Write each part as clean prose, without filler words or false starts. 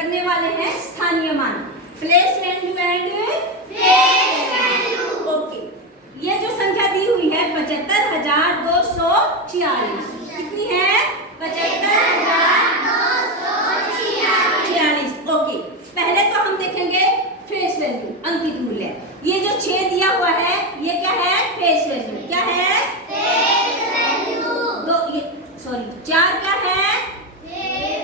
करने वाले हैं स्थानीय मान, place value and face value. Okay, ये जो संख्या दी हुई है 75,246 कितनी है? 75,246। ओके, पहले तो हम देखेंगे फेस वैल्यू, अंकित मूल्य। ये जो 6 दिया हुआ है ये क्या है? Face value. क्या है? Face value. 4 क्या है?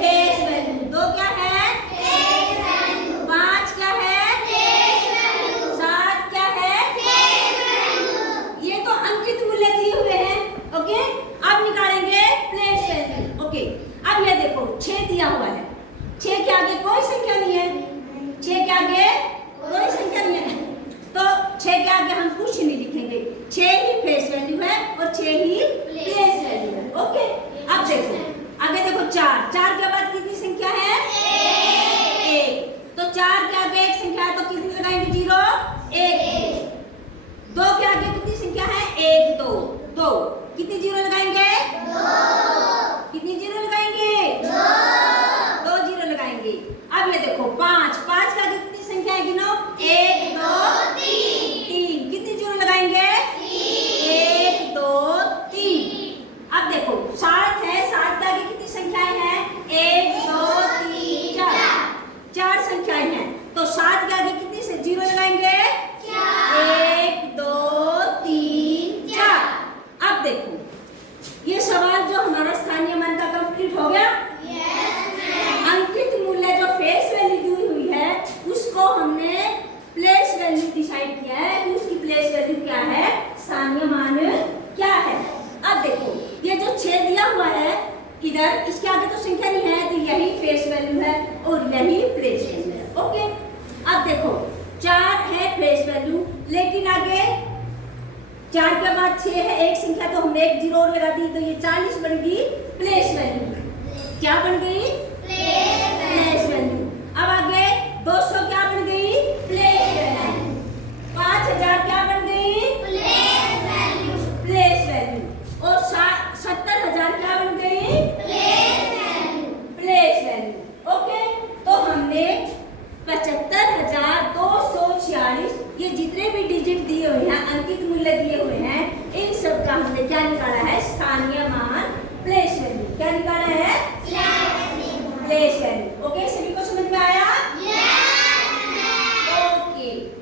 Face value. 2 क्या है? Face value. 5 क्या है? Face value. 7 क्या है? Face value. ये तो अंकित मूल्य दिए हुए हैं। ओके, अब निकालेंगे प्लेस वैल्यू। ओके, अब ये देखो 6 दिया हुआ है, 6 के आगे कोई संख्या नहीं है, 6 के आगे कोई संख्या नहीं है, तो 6 के आगे हम कुछ नहीं लिखेंगे, 6 ही फेस वैल्यू है और 6 ही प्लेस वैल्यू है। ओके, अब देखो आगे देखो 4 के बाद कितनी संख्या है? 1। तो 4 के आगे एक संख्या है तो कितनी लगाएंगे? 0 1। 2 के आगे कितनी संख्या है? 1 2 कितनी 0 लगाएंगे? 2। कितनी 0 लगाएंगे? 2 0 लगाएंगे। अब ये देखो 5 के आगे कितनी संख्या है? गिनो। 1 2 3 कितनी 0 लगाएंगे? 1 2 3। अब देखो 7 है, 7 के आगे कितनी संख्याएं हैं? 1 2 3 4 संख्याएं हैं, तो 7 के आगे कितनी 0 लगाएंगे? 1 2 3 4। अब देखो ये सवाल जो हमारा स्थानीय मान का कंप्लीट हो गया। अंकित मूल्य जो फेस वैल्यू दी हुई है उसको हमने प्लेस वैल्यू डिसाइड किया है कि उसकी प्लेस वैल्यू क्या है, स्थानीय मान क्या है। अब देखो ये जो 6 दिया हुआ है इधर, इसके आगे तो संख्या नहीं है, तो यही फेस वैल्यू है और यही प्लेस वैल्यू है। ओके, अब देखो 4 है फेस वैल्यू, लेकिन आगे 4 के बाद 6 है, एक संख्या तो हमने एक 0 और लगा दी, तो ये 40 बन गई प्लेस वैल्यू। क्या बन गई?